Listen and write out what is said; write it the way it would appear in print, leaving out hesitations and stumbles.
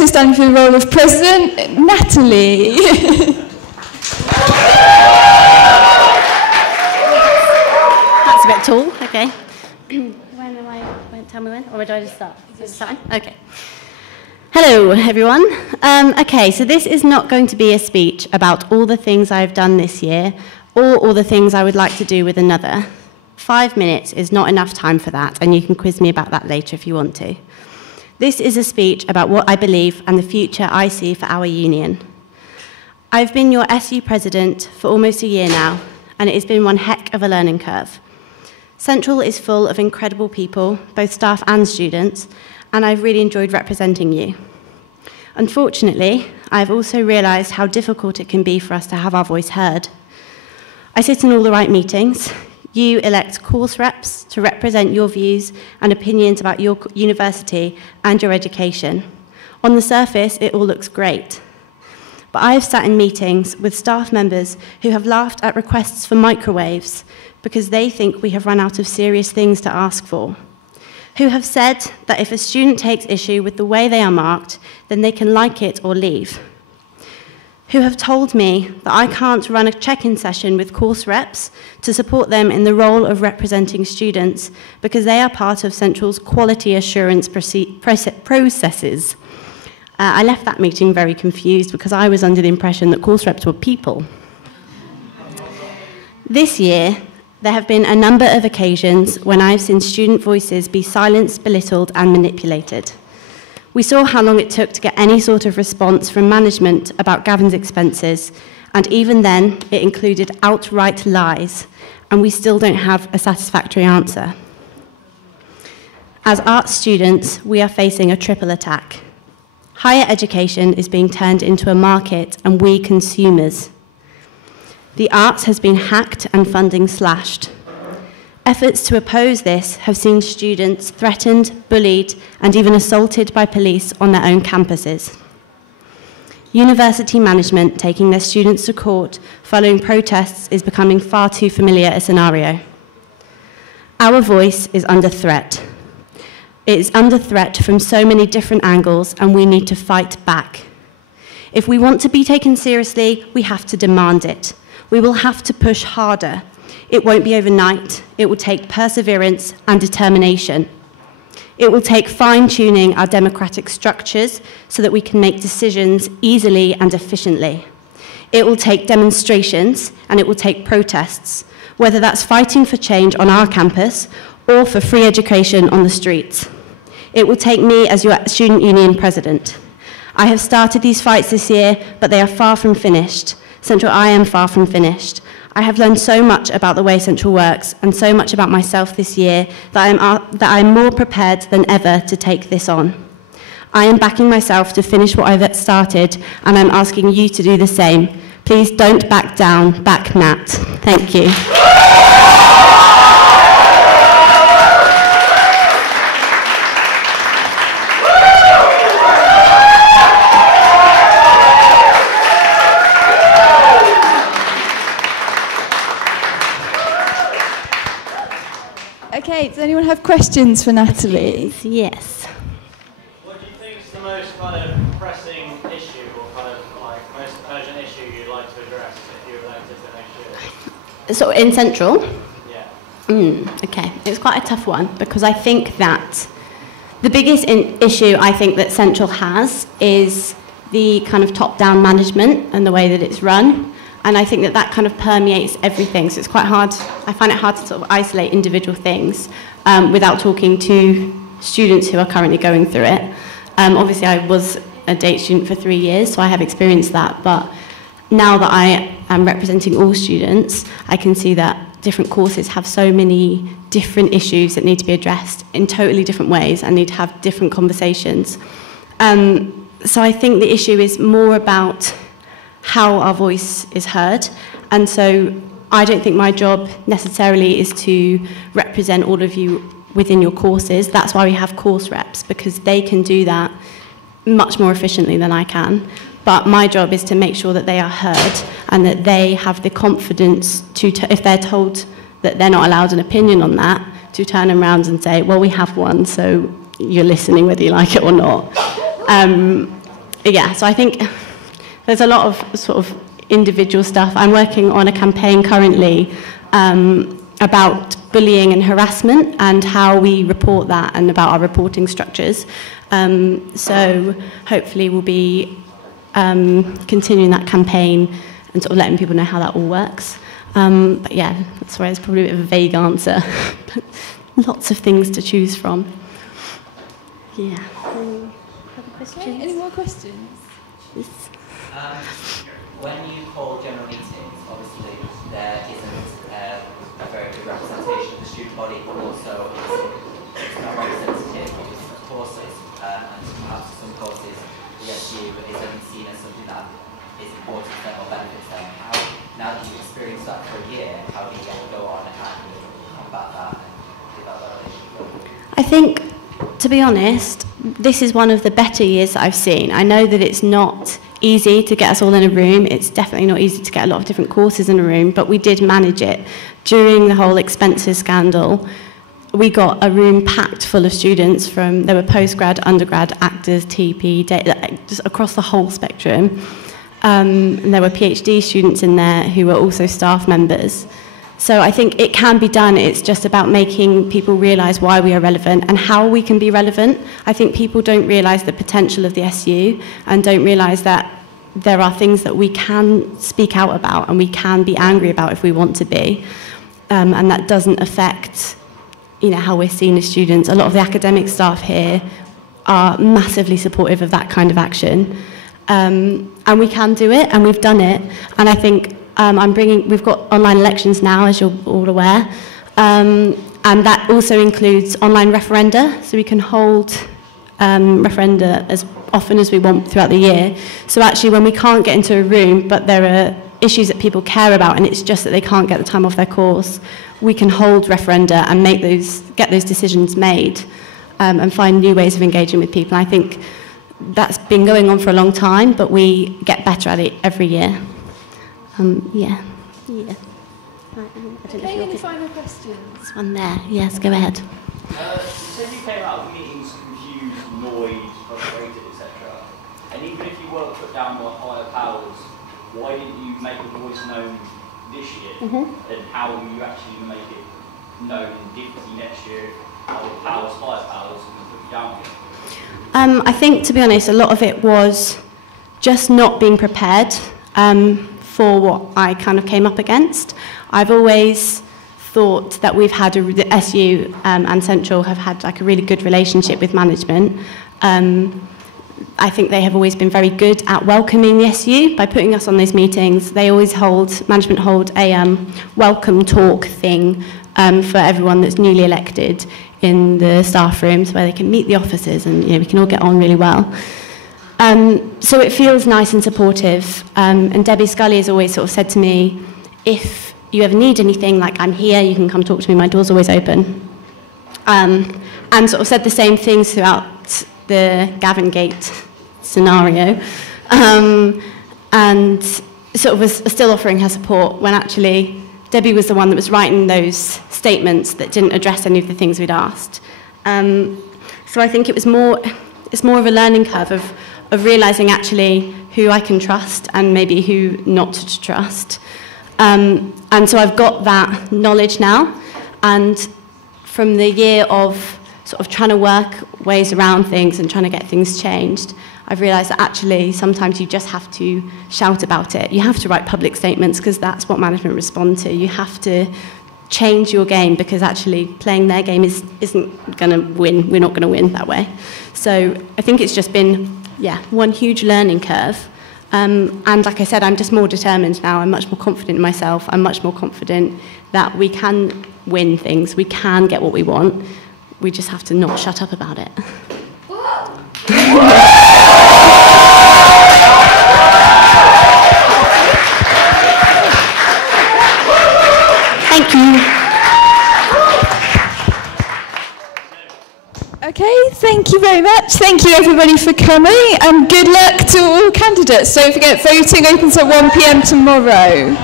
also standing for the role of President, Natalie. That's a bit tall, okay. Tell me when, or do I just start? Is it fine? Okay. Hello, everyone. Okay, so this is not going to be a speech about all the things I've done this year, or all the things I would like to do with another. 5 minutes is not enough time for that, and you can quiz me about that later if you want to. This is a speech about what I believe and the future I see for our union. I've been your SU president for almost a year now, and it has been one heck of a learning curve. Central is full of incredible people, both staff and students, and I've really enjoyed representing you. Unfortunately, I've also realised how difficult it can be for us to have our voice heard. I sit in all the right meetings. You elect course reps to represent your views and opinions about your university and your education. On the surface, it all looks great. But I have sat in meetings with staff members who have laughed at requests for microwaves because they think we have run out of serious things to ask for, who have said that if a student takes issue with the way they are marked, then they can like it or leave, who have told me that I can't run a check-in session with course reps to support them in the role of representing students because they are part of Central's quality assurance processes. I left that meeting very confused because I was under the impression that course reps were people. This year, there have been a number of occasions when I've seen student voices be silenced, belittled, and manipulated. We saw how long it took to get any sort of response from management about Gavin's expenses, and even then, it included outright lies, and we still don't have a satisfactory answer. As art students, we are facing a triple attack. Higher education is being turned into a market, and we consumers. The arts has been hacked and funding slashed. Efforts to oppose this have seen students threatened, bullied, and even assaulted by police on their own campuses. University management taking their students to court following protests is becoming far too familiar a scenario. Our voice is under threat. It is under threat from so many different angles, and we need to fight back. If we want to be taken seriously, we have to demand it. We will have to push harder. It won't be overnight. It will take perseverance and determination. It will take fine-tuning our democratic structures so that we can make decisions easily and efficiently. It will take demonstrations, and it will take protests, whether that's fighting for change on our campus or for free education on the streets. It will take me as your student union president. I have started these fights this year, but they are far from finished. Central, I am far from finished. I have learned so much about the way Central works and so much about myself this year that I am more prepared than ever to take this on. I am backing myself to finish what I've started, and I'm asking you to do the same. Please don't back down, back Nat. Thank you. Okay, does anyone have questions for Natalie? Yes. What do you think is the most kind of pressing issue, or kind of like most urgent issue you'd like to address if you were elected for next year? So in Central? Yeah. Okay, it's quite a tough one because I think that the biggest issue I think that Central has is the kind of top-down management and the way that it's run. And I think that that kind of permeates everything. So it's quite hard, I find it hard to sort of isolate individual things without talking to students who are currently going through it. Obviously, I was a DATE student for 3 years, so I have experienced that. But now that I am representing all students, I can see that different courses have so many different issues that need to be addressed in totally different ways and need to have different conversations. So I think the issue is more about how our voice is heard, and so I don't think my job necessarily is to represent all of you within your courses. That's why we have course reps, because they can do that much more efficiently than I can. But my job is to make sure that they are heard and that they have the confidence to, if they're told that they're not allowed an opinion on that, to turn around and say, well, we have one, so you're listening whether you like it or not. yeah, so I think there's a lot of sort of individual stuff. I'm working on a campaign currently about bullying and harassment and how we report that and about our reporting structures. So hopefully we'll be continuing that campaign and sort of letting people know how that all works. But yeah, that's why it's probably a bit of a vague answer. Lots of things to choose from. Yeah. Okay, any more questions? Yes. When you call general meetings, obviously there isn't a very good representation of the student body, but also it's not representative of different courses, and perhaps some courses the SU is only seen as something that is important to them or benefits them. Now that you've experienced that for a year, how do you go on and combat that and develop that relationship? I think, to be honest, this is one of the better years that I've seen. I know that it's not easy to get us all in a room. It's definitely not easy to get a lot of different courses in a room, but we did manage it. During the whole expenses scandal, we got a room packed full of students from, there were postgrad, undergrad, actors, TP, just across the whole spectrum. And there were PhD students in there who were also staff members. So I think it can be done. It's just about making people realise why we are relevant and how we can be relevant. I think people don't realise the potential of the SU and don't realise that there are things that we can speak out about and we can be angry about if we want to be. And that doesn't affect, you know, how we're seen as students. A lot of the academic staff here are massively supportive of that kind of action. And we can do it, and we've done it. And I think we've got online elections now, as you're all aware, and that also includes online referenda, so we can hold referenda as often as we want throughout the year. So actually, when we can't get into a room, but there are issues that people care about, and it's just that they can't get the time off their course, we can hold referenda and get those decisions made, and find new ways of engaging with people. And I think that's been going on for a long time, but we get better at it every year. Yeah. Okay, any final questions? This one there. Yes, go ahead. You said you came out of meetings confused, annoyed, frustrated, etc. And even if you were put down by higher powers, why didn't you make the voice known this year? And how will you actually make it known differently next year? Other powers, higher powers, and put you down again? I think, to be honest, a lot of it was just not being prepared for what I kind of came up against. I've always thought that we've had, the SU and Central have had like a really good relationship with management. I think they have always been very good at welcoming the SU by putting us on those meetings. They always management hold a welcome talk thing for everyone that's newly elected in the staff rooms where they can meet the officers and, you know, we can all get on really well. So it feels nice and supportive. And Debbie Scully has always sort of said to me, if you ever need anything, like, I'm here, you can come talk to me, my door's always open. And sort of said the same things throughout the Gavin Gate scenario. And sort of was still offering her support when actually Debbie was the one that was writing those statements that didn't address any of the things we'd asked. So I think it's more of a learning curve of realising actually who I can trust and maybe who not to trust. And so I've got that knowledge now, and from the year of sort of trying to work ways around things and trying to get things changed, I've realised that actually sometimes you just have to shout about it. You have to write public statements because that's what management respond to. You have to change your game because actually playing their game isn't going to win. We're not going to win that way. So I think it's just been, one huge learning curve. And like I said, I'm just more determined now. I'm much more confident in myself. I'm much more confident that we can win things. We can get what we want. We just have to not shut up about it. Thank you. Okay, thank you very much. Thank you everybody for coming, and good luck to all candidates. Don't forget, voting opens at 1 p.m. tomorrow.